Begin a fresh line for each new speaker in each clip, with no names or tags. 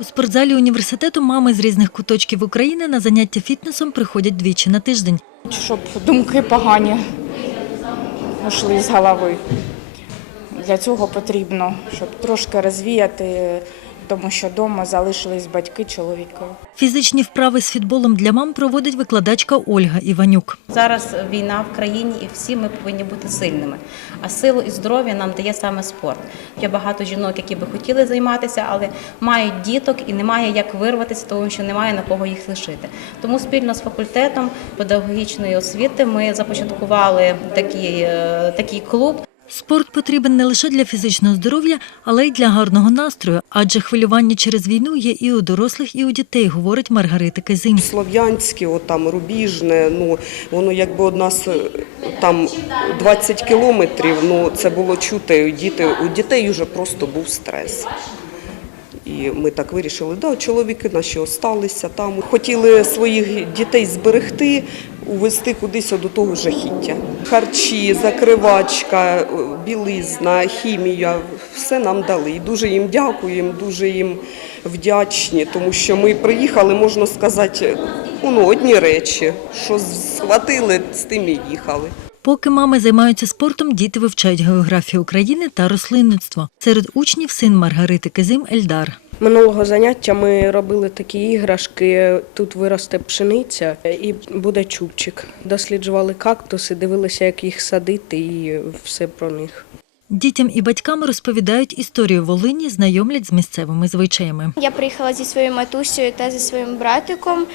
У спортзалі університету мами з різних куточків України на заняття фітнесом приходять двічі на тиждень.
щоб думки погані йшли з голови. Для цього потрібно, щоб трошки розвіяти, тому що вдома залишились батьки чоловіка.
Фізичні вправи з фітболом для мам проводить викладачка Ольга Іванюк.
Зараз війна в країні, і всі ми повинні бути сильними. А силу і здоров'я нам дає саме спорт. Є багато жінок, які би хотіли займатися, але мають діток і немає як вирватися, тому що немає на кого їх лишити. Тому спільно з факультетом педагогічної освіти ми започаткували такий, е, такий клуб.
Спорт потрібен не лише для фізичного здоров'я, але й для гарного настрою, адже хвилювання через війну є і у дорослих, і у дітей, говорить Маргарита Кизим.
Слов'янське, от там Рубіжне, ну воно якби од нас е, там 20 кілометрів, ну це було чути. Діти у дітей вже просто був стрес. І ми так вирішили, да, чоловіки наші осталися там. Хотіли своїх дітей зберегти, увести кудись до того жахіття. Харчі, закривачка, білизна, хімія все нам дали. І дуже їм дякуємо, дуже їм вдячні, тому що ми приїхали, можна сказати, ну, одні речі, що схватили, з тим і їхали.
Поки мами займаються спортом, діти вивчають географію України та рослинництво. Серед учнів син Маргарити Кизим Ельдар.
Минулого заняття ми робили такі іграшки. Тут виросте пшениця і буде чубчик. Досліджували кактуси, дивилися, як їх садити, і все про них.
Дітям і батькам розповідають історію Волині, знайомлять з місцевими звичаями.
Я приїхала зі своєю матусею та зі своїм братиком,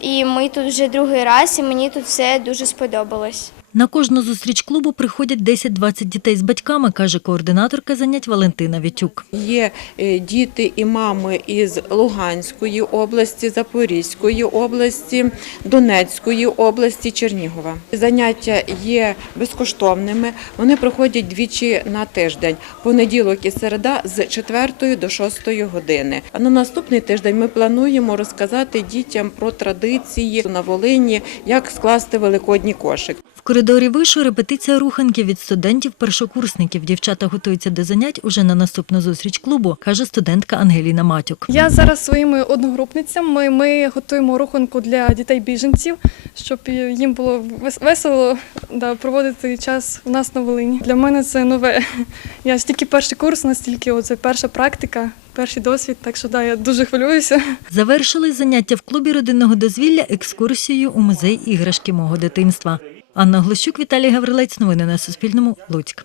і ми тут вже другий раз, і мені тут все дуже сподобалось.
На кожну зустріч клубу приходять 10-20 дітей з батьками, каже координаторка занять Валентина Вітюк.
Є е, діти і мами із Луганської області, Запорізької області, Донецької області, Чернігова. Заняття є безкоштовними. Вони проходять двічі на тиждень, понеділок і середа з 4 до 6 години. А на наступний тиждень ми плануємо розказати дітям про традиції на Волині, як скласти великодній кошик.
Коридорі вишу репетиція руханки від студентів-першокурсників. Дівчата готуються до занять уже на наступну зустріч клубу, каже студентка Ангеліна Матюк.
Я зараз своїми одногрупницями. Ми готуємо руханку для дітей-біженців, щоб їм було вес- весело да, проводити час у нас на Волині. Для мене це нове. Я стільки перший курс, настільки оце перша практика, перший досвід. Так що да, я дуже хвилююся.
Завершили заняття в клубі родинного дозвілля екскурсією у музей іграшки мого дитинства. Анна Глущук, Віталій Гаврилець. Новини на Суспільному. Луцьк.